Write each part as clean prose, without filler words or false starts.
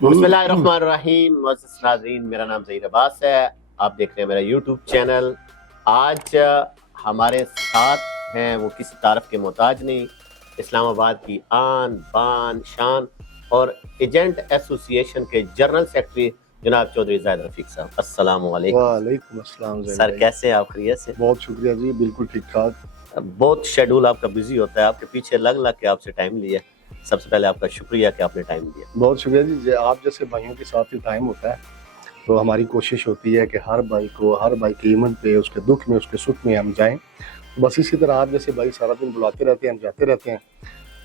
बिस्मिल्लाहिर्रहमानिर्रहीम। मुअज़्ज़िज़ नाज़रीन, मेरा नाम ज़हीर अब्बास है। आप देख रहे हैं मेरा यूट्यूब चैनल। आज हमारे साथ हैं वो किसी तारफ़ के मोहताज नहीं, इस्लामाबाद की आन बान शान और एजेंट एसोसिएशन के जनरल सेक्रेटरी जनाब चौधरी ज़ाहिद रफ़ीक साहब। अस्सलामु अलैकुम। वालेकुम अस्सलाम सर, कैसे हैं आप? खैरियत से? बहुत शुक्रिया जी, बिल्कुल ठीक ठाक। बहुत शेड्यूल आपका बिजी होता है, आपके पीछे लग लग के आपसे टाइम लिया। सबसे पहले आपका शुक्रिया कि आपने टाइम दिया। बहुत शुक्रिया जी, आप जैसे भाइयों के साथ ही टाइम होता है तो हमारी कोशिश होती है कि हर भाई के इवेंट पे, उसके दुख में, उसके सुख में हम जाएं। बस इसी तरह आप जैसे भाई सारा दिन बुलाते रहते हैं, हम जाते रहते हैं,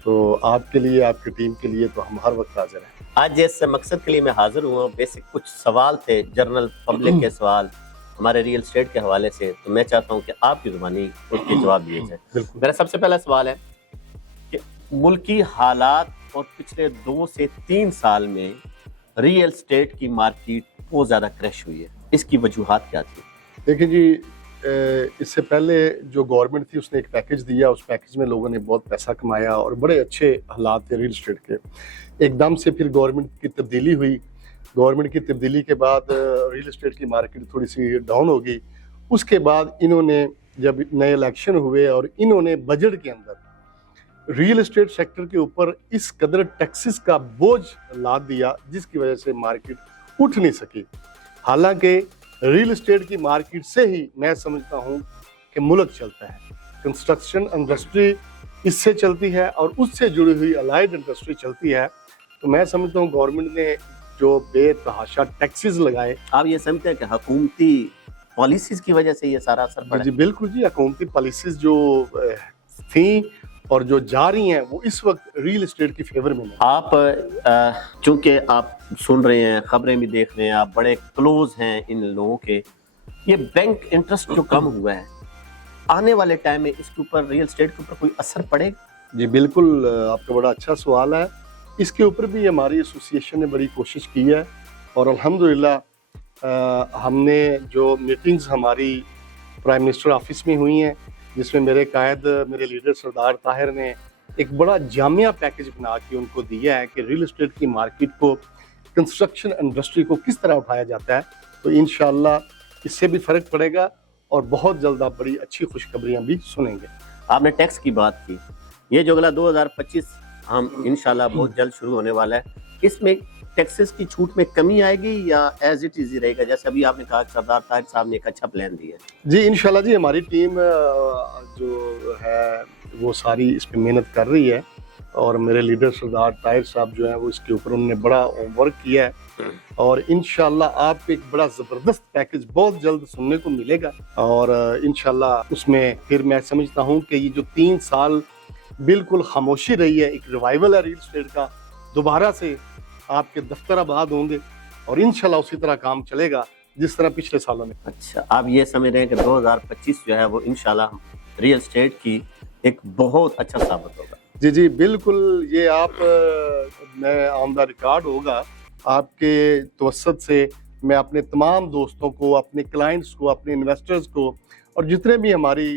तो आपके लिए, आपकी टीम के लिए तो हम हर वक्त हाजिर हैं। आज जिस मकसद के लिए मैं हाजिर हुआ, बेसिक कुछ सवाल थे, जनरल पब्लिक के सवाल हमारे रियल एस्टेट के हवाले से, तो मैं चाहता हूं कि आपकी ज़ुबानी उसके जवाब दिए जाए। मेरा सबसे पहला सवाल है कि मुल्की हालात और पिछले 2 से 3 साल में रियल एस्टेट की मार्केट बहुत ज़्यादा क्रैश हुई है, इसकी वजूहात क्या थी? देखिए जी, इससे पहले जो गवर्नमेंट थी उसने एक पैकेज दिया, उस पैकेज में लोगों ने बहुत पैसा कमाया और बड़े अच्छे हालात थे रियल एस्टेट के। एकदम से फिर गवर्नमेंट की तब्दीली हुई। गवर्नमेंट की तब्दीली के बाद रियल एस्टेट की मार्केट थोड़ी सी डाउन हो गई। उसके बाद इन्होंने, जब नए इलेक्शन हुए और इन्होंने बजट के अंदर रियल एस्टेट सेक्टर के ऊपर इस कदर टैक्सेस का बोझ लाद दिया जिसकी वजह से मार्केट उठ नहीं सकी। हालांकि रियल एस्टेट की मार्केट से ही मैं समझता हूं कि मुल्क चलता है। कंस्ट्रक्शन इंडस्ट्री इससे चलती है और उससे जुड़ी हुई अलाइड इंडस्ट्री चलती है। तो मैं समझता हूं गवर्नमेंट ने जो बेतहाशा टैक्सेस लगाए। आप ये समझते हैं कि हुकूमती पॉलिसीज की वजह से ये सारा असर पड़ा? जी बिल्कुल जी, हुकूमती पॉलिसीज जो थी और जो जा रही हैं वो इस वक्त रियल एस्टेट की फेवर में नहीं। आप चूंकि आप सुन रहे हैं, खबरें भी देख रहे हैं, आप बड़े क्लोज हैं इन लोगों के, ये बैंक इंटरेस्ट जो कम हुआ है, आने वाले टाइम में इसके ऊपर रियल एस्टेट के ऊपर कोई असर पड़ेगा? जी बिल्कुल, आपका बड़ा अच्छा सवाल है। इसके ऊपर भी हमारी एसोसिएशन ने बड़ी कोशिश की है और अल्हम्दुलिल्लाह हमने जो मीटिंग्स हमारी प्राइम मिनिस्टर ऑफिस में हुई हैं, जिसमें मेरे कायद, मेरे लीडर सरदार ताहिर ने एक बड़ा जामिया पैकेज बना के उनको दिया है कि रियल एस्टेट की मार्केट को, कंस्ट्रक्शन इंडस्ट्री को किस तरह उठाया जाता है। तो इंशाल्लाह इससे भी फ़र्क पड़ेगा और बहुत जल्द आप बड़ी अच्छी खुशखबरियाँ भी सुनेंगे। आपने टैक्स की बात की, ये जो अगला 2025 हम इंशाल्लाह बहुत जल्द शुरू होने वाला है, इसमें टैक्सेस की छूट में कमी आएगी या एज इट इज ही रहेगा? जैसे अभी आपने कहा सरदार ताहिर साहब ने एक अच्छा प्लान दिया है। जी इंशाल्लाह जी, हमारी टीम जो है वो सारी इस पे मेहनत कर रही है और मेरे लीडर सरदार ताहिर साहब जो है वो इसके ऊपर उन्होंने बड़ा वर्क किया है और इंशाल्लाह आपको एक बड़ा ज़बरदस्त पैकेज बहुत जल्द सुनने को मिलेगा। और इंशाल्लाह उसमें फिर मैं समझता हूँ कि ये जो 3 साल बिल्कुल खामोशी रही है, एक रिवाइवल है रियल एस्टेट का, दोबारा से आपके दफ्तर आबाद होंगे और इंशाल्लाह उसी तरह काम चलेगा जिस तरह पिछले सालों में। अच्छा, आप ये समझ रहे हैं कि 2025 जो है वो इंशाल्लाह रियल एस्टेट की एक बहुत अच्छा साबित होगा? जी जी बिल्कुल, ये आप मैं ऑन द रिकॉर्ड होगा आपके तवस्सुत से। मैं अपने तमाम दोस्तों को, अपने क्लाइंट्स को, अपने इन्वेस्टर्स को और जितने भी हमारी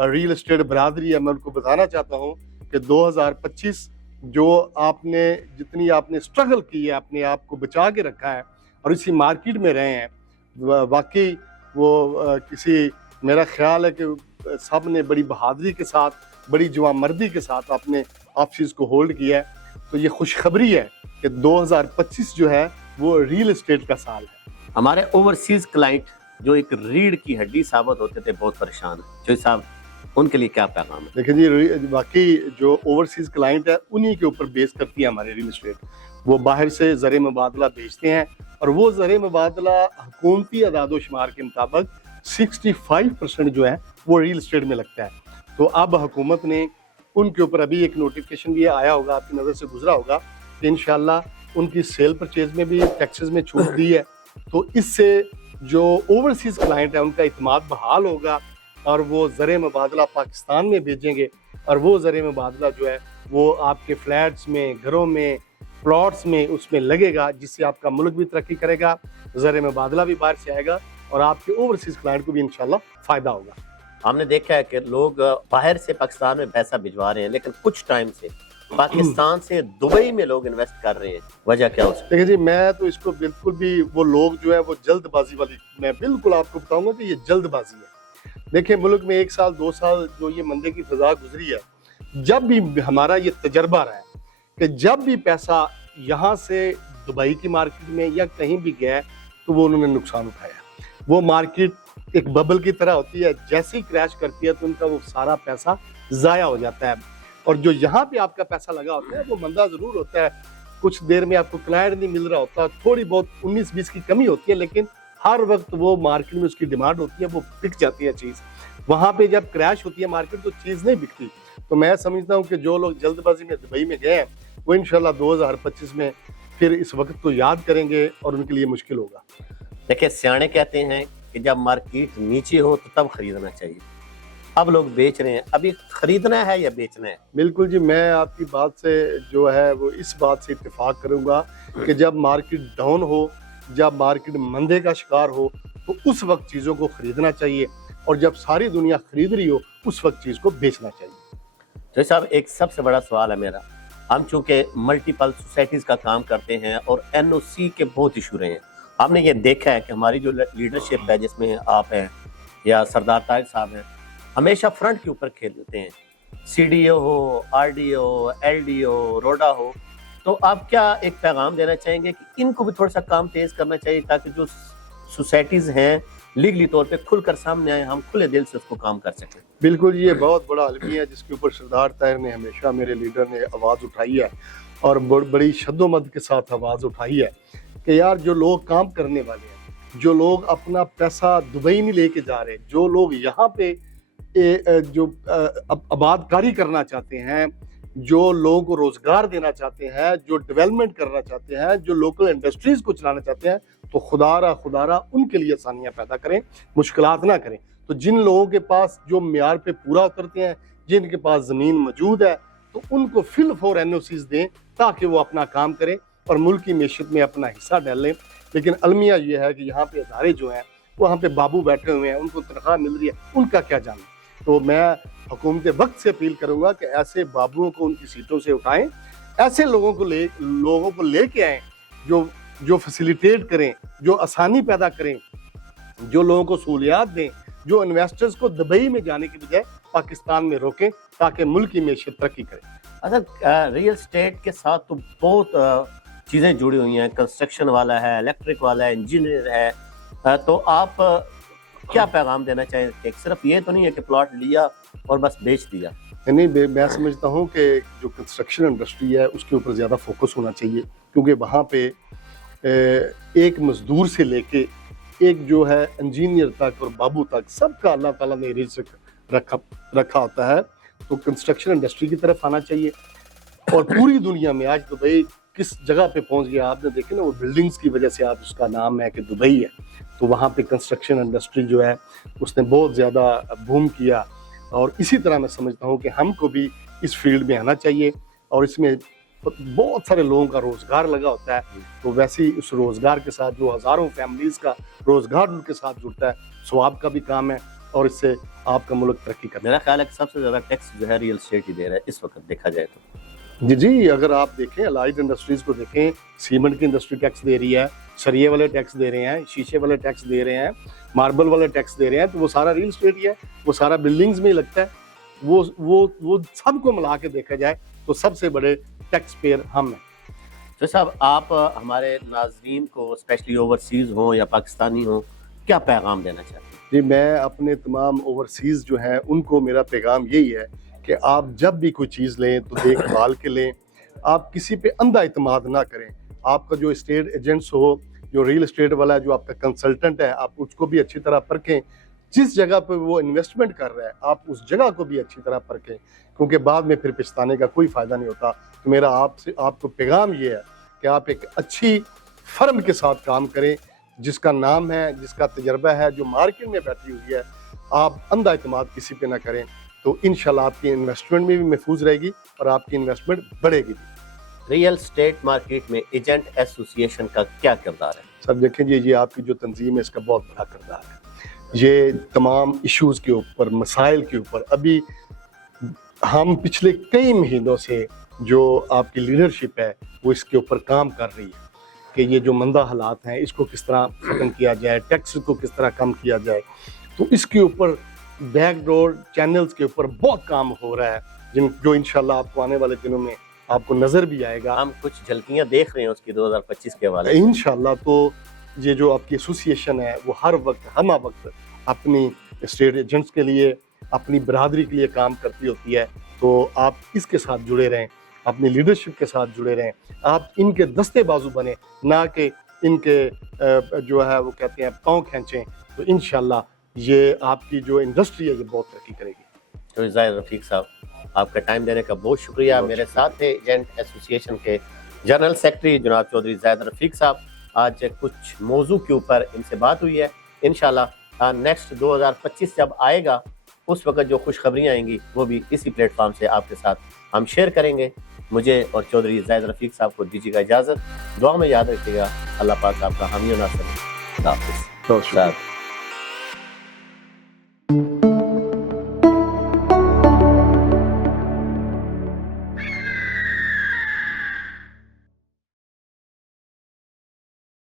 रियल एस्टेट बरादरी है, मैं उनको बताना चाहता हूँ कि 2025 जो जितनी आपने स्ट्रगल की है, अपने आप को बचा के रखा है और इसी मार्केट में रहे हैं, वाकई वो मेरा ख्याल है कि सब ने बड़ी बहादुरी के साथ, बड़ी जवानमर्दी के साथ अपने ऑफिस को होल्ड किया है। तो ये खुशखबरी है कि 2025 जो है वो रियल एस्टेट का साल है। हमारे ओवरसीज क्लाइंट जो एक रीढ़ की हड्डी साबित होते थे, बहुत परेशान है, चौधरी साहब, उनके लिए क्या पैगाम है? देखिए जी, वाकई जो ओवरसीज क्लाइंट है उन्हीं के ऊपर बेस करती है हमारी रियल एस्टेट। वो बाहर से ज़र मुबादला भेजते हैं और वो ज़र मुबादला हुकूमती अदाद शुमार के मुताबिक 65% जो है वो रियल एस्टेट में लगता है। तो अब हुकूमत ने उनके ऊपर अभी एक नोटिफिकेशन भी आया होगा, आपकी नज़र से गुजरा होगा कि इंशाल्लाह उनकी सेल परचेज में भी टैक्सेस में छूट दी है। तो इससे जो ओवरसीज क्लाइंट है उनका इत्मीनान बहाल होगा और वो ज़र मुबादला पाकिस्तान में भेजेंगे और वो ज़र मुबादला जो है वो आपके फ्लैट्स में, घरों में, प्लॉट्स में उसमें लगेगा, जिससे आपका मुल्क भी तरक्की करेगा, ज़र मुबादला भी बाहर से आएगा और आपके ओवरसीज क्लाइंट को भी इंशाल्लाह फ़ायदा होगा। हमने देखा है कि लोग बाहर से पाकिस्तान में पैसा भिजवा रहे हैं, लेकिन कुछ टाइम से पाकिस्तान से दुबई में लोग इन्वेस्ट कर रहे हैं, वजह क्या हो सकती देखिए जी, मैं तो इसको बिल्कुल भी, वो लोग जो है वो जल्दबाजी वाली, मैं बिल्कुल आपको बताऊंगा कि ये जल्दबाजी है। देखिए, मुल्क में 1 साल 2 साल जो ये मंदे की फिजा गुजरी है, जब भी हमारा ये तजर्बा रहा है कि जब भी पैसा यहाँ से दुबई की मार्केट में या कहीं भी गया तो वो उन्होंने नुकसान उठाया। वो मार्केट एक बबल की तरह होती है, जैसे ही क्रैश करती है तो उनका वो सारा पैसा ज़ाया हो जाता है। और जो यहाँ पे आपका पैसा लगा होता है वो मंदा ज़रूर होता है, कुछ देर में आपको क्लाइंट नहीं मिल रहा होता, थोड़ी बहुत 19-20 की कमी होती है, लेकिन हर वक्त वो मार्केट में उसकी डिमांड होती है, वो बिक जाती है चीज़। वहाँ पे जब क्रैश होती है मार्केट तो चीज़ नहीं बिकती। तो मैं समझता हूँ कि जो लोग जल्दबाजी में दुबई में गए हैं वो इंशाल्लाह 2025 में फिर इस वक्त को याद करेंगे और उनके लिए मुश्किल होगा। देखिए, सियाने कहते हैं कि जब मार्केट नीचे हो तो तब खरीदना चाहिए। अब लोग बेच रहे हैं, अभी खरीदना है या बेचना है? बिल्कुल जी, मैं आपकी बात से जो है वो इस बात से इत्तेफाक करूंगा कि जब मार्केट डाउन हो, जब मार्केट मंदे का शिकार हो तो उस वक्त चीज़ों को खरीदना चाहिए, और जब सारी दुनिया खरीद रही हो उस वक्त चीज़ को बेचना चाहिए। तो साहब, एक सबसे बड़ा सवाल है मेरा, हम चूंकि मल्टीपल सोसाइटीज़ का काम करते हैं और एनओसी के बहुत इशू रहे हैं, आपने ये देखा है कि हमारी जो लीडरशिप है जिसमें आप हैं या सरदार तारिक साहब हैं, हमेशा फ्रंट के ऊपर खेलते हैं, सीडीओ हो, आरडीओ, एलडीओ, रोडा हो। तो आप क्या एक पैगाम देना चाहेंगे कि इनको भी थोड़ा सा काम तेज करना चाहिए ताकि जो सोसाइटीज़ हैं लीगली तौर पे खुलकर सामने आए, हम खुले दिल से उसको काम कर सकें? बिल्कुल, ये बहुत बड़ा अलमिया है जिसके ऊपर सरदार ताहिर ने हमेशा, मेरे लीडर ने आवाज़ उठाई है और बड़ी शद्दोमद के साथ आवाज़ उठाई है कि यार, जो लोग काम करने वाले हैं, जो लोग अपना पैसा दुबई नहीं लेके जा रहे, जो लोग यहाँ पे जो आबादकारी करना चाहते हैं, जो लोगों को रोजगार देना चाहते हैं, जो डेवलपमेंट करना चाहते हैं, जो लोकल इंडस्ट्रीज को चलाना चाहते हैं, तो खुदारा उनके लिए आसानियां पैदा करें, मुश्किलात ना करें। तो जिन लोगों के पास जो मियार पे पूरा उतरते हैं, जिनके पास ज़मीन मौजूद है, तो उनको फिल फॉर एनओसीज दें ताकि वो अपना काम करें और मुल्क की मैशत में अपना हिस्सा डाल लें। लेकिन अलमिया ये है कि यहाँ पे अदारे जो हैं वहाँ पे बाबू बैठे हुए हैं, उनको तनख्वाह मिल रही है, उनका क्या जानना। तो मैं हुकूमत वक्त से अपील करूंगा कि ऐसे बाबुओं को उनकी सीटों से उठाएं, ऐसे लोगों को लेके आएं जो फैसिलिटेट करें, जो आसानी पैदा करें, जो लोगों को सहूलियात दें, जो इन्वेस्टर्स को दुबई में जाने की बजाय पाकिस्तान में रोकें ताकि मुल्क की मैशत तरक्की करे। अच्छा, रियल एस्टेट के साथ तो बहुत चीज़ें जुड़ी हुई हैं, कंस्ट्रक्शन वाला है, इलेक्ट्रिक वाला है, इंजीनियर है, तो आप क्या पैगाम देना चाहिए? सिर्फ ये तो नहीं है कि प्लॉट लिया और बस बेच दिया। नहीं, मैं समझता हूँ कि जो कंस्ट्रक्शन इंडस्ट्री है उसके ऊपर ज़्यादा फोकस होना चाहिए, क्योंकि वहाँ पे एक मजदूर से लेके एक जो है इंजीनियर तक और बाबू तक सबका अल्लाह ताला ने रिज़्क़ रखा होता है। तो कंस्ट्रक्शन इंडस्ट्री की तरफ आना चाहिए। और पूरी दुनिया में आज दुबई किस जगह पे पहुंच गया, आपने देखे ना, वो बिल्डिंग्स की वजह से आज उसका नाम है कि दुबई है। तो वहाँ पे कंस्ट्रक्शन इंडस्ट्री जो है उसने बहुत ज़्यादा बूम किया, और इसी तरह मैं समझता हूँ कि हमको भी इस फील्ड में आना चाहिए, और इसमें बहुत सारे लोगों का रोज़गार लगा होता है। तो वैसे ही उस रोज़गार के साथ जो हज़ारों फैमिलीज़ का रोज़गार उनके साथ जुड़ता है, स्वाब का भी काम है, और इससे आपका मुल्क तरक्की करता है। मेरा ख्याल है कि सबसे ज़्यादा टैक्स जो है रियल एस्टेट ही दे रहा है इस वक्त देखा जाए तो। जी, अगर आप देखें अलाइड इंडस्ट्रीज़ को देखें, सीमेंट की इंडस्ट्री टैक्स दे रही है, सरिये वाले टैक्स दे रहे हैं, शीशे वाले टैक्स दे रहे हैं, मार्बल वाले टैक्स दे रहे हैं, तो वो सारा रियल एस्टेट ही है, वो सारा बिल्डिंग्स में ही लगता है। वो सबको मिला के देखा जाए तो सबसे बड़े टैक्स पेयर हम हैं। तो साहब, आप हमारे नाजरीन को, स्पेशली ओवरसीज़ हों या पाकिस्तानी हों, क्या पैगाम देना चाहते हैं? जी, मैं अपने तमाम ओवरसीज़ जो हैं उनको मेरा पैगाम यही है कि आप जब भी कोई चीज़ लें तो देखभाल के लें, आप किसी पे अंधा इत्मीनाद ना करें। आपका जो एस्टेट एजेंट्स हो, जो रियल एस्टेट वाला है, जो आपका कंसल्टेंट है, आप उसको भी अच्छी तरह परखें। जिस जगह पे वो इन्वेस्टमेंट कर रहा है आप उस जगह को भी अच्छी तरह परखें, क्योंकि बाद में फिर पछताने का कोई फ़ायदा नहीं होता। तो मेरा आपको पैगाम ये है कि आप एक अच्छी फर्म के साथ काम करें, जिसका नाम है, जिसका तजर्बा है, जो मार्केट में बैठी हुई है। आप अंधा इत्मीनाद किसी पे ना करें, तो इंशाल्लाह आपकी इन्वेस्टमेंट में भी महफूज रहेगी और आपकी इन्वेस्टमेंट बढ़ेगी भी। रियल एस्टेट मार्केट में एजेंट एसोसिएशन का क्या किरदार है? सब देखें जी, ये आपकी जो तंजीम है इसका बहुत बड़ा किरदार है। ये तमाम इश्यूज़ के ऊपर, मसाइल के ऊपर अभी हम पिछले कई महीनों से जो आपकी लीडरशिप है वो इसके ऊपर काम कर रही है कि ये जो मंदा हालात हैं इसको किस तरह ख़त्म किया जाए, टैक्स को किस तरह कम किया जाए। तो इसके ऊपर बैकडोर चैनल्स के ऊपर बहुत काम हो रहा है, जो इंशाल्लाह आपको आने वाले दिनों में आपको नज़र भी आएगा। हम कुछ झलकियां देख रहे हैं उसकी 2025 के हवाले से। इंशाल्लाह तो ये जो आपकी एसोसिएशन है वो हर वक्त हमा वक्त अपनी स्टेट एजेंट्स के लिए, अपनी बरादरी के लिए काम करती होती है। तो आप इसके साथ जुड़े रहें, अपनी लीडरशिप के साथ जुड़े रहें, आप इनके दस्ते बाजू बने, ना कि इनके जो है वो कहते हैं पाँव खींचें। तो इंशाल्लाह ये आपकी जो इंडस्ट्री है ये बहुत तरक्की करेगी। तो ज़ाहिर रफ़ीक साहब, आपका टाइम देने का बहुत शुक्रिया। मेरे साथ थे एजेंट एसोसिएशन के जनरल सेक्रेटरी जनाब चौधरी ज़ाहिद रफ़ीक साहब। आज कुछ मौजू के ऊपर इनसे बात हुई है। इंशाल्लाह नेक्स्ट 2025 जब आएगा उस वक्त जो खुशखबरियाँ आएंगी वो भी इसी प्लेटफॉर्म से आपके साथ हम शेयर करेंगे। मुझे और चौधरी ज़ाहिद रफ़ीक साहब को दीजिएगा इजाज़त। दुआ में याद रखिएगा। अल्लाह पाक आपका हामी और नासर। बहुत शुक्रिया।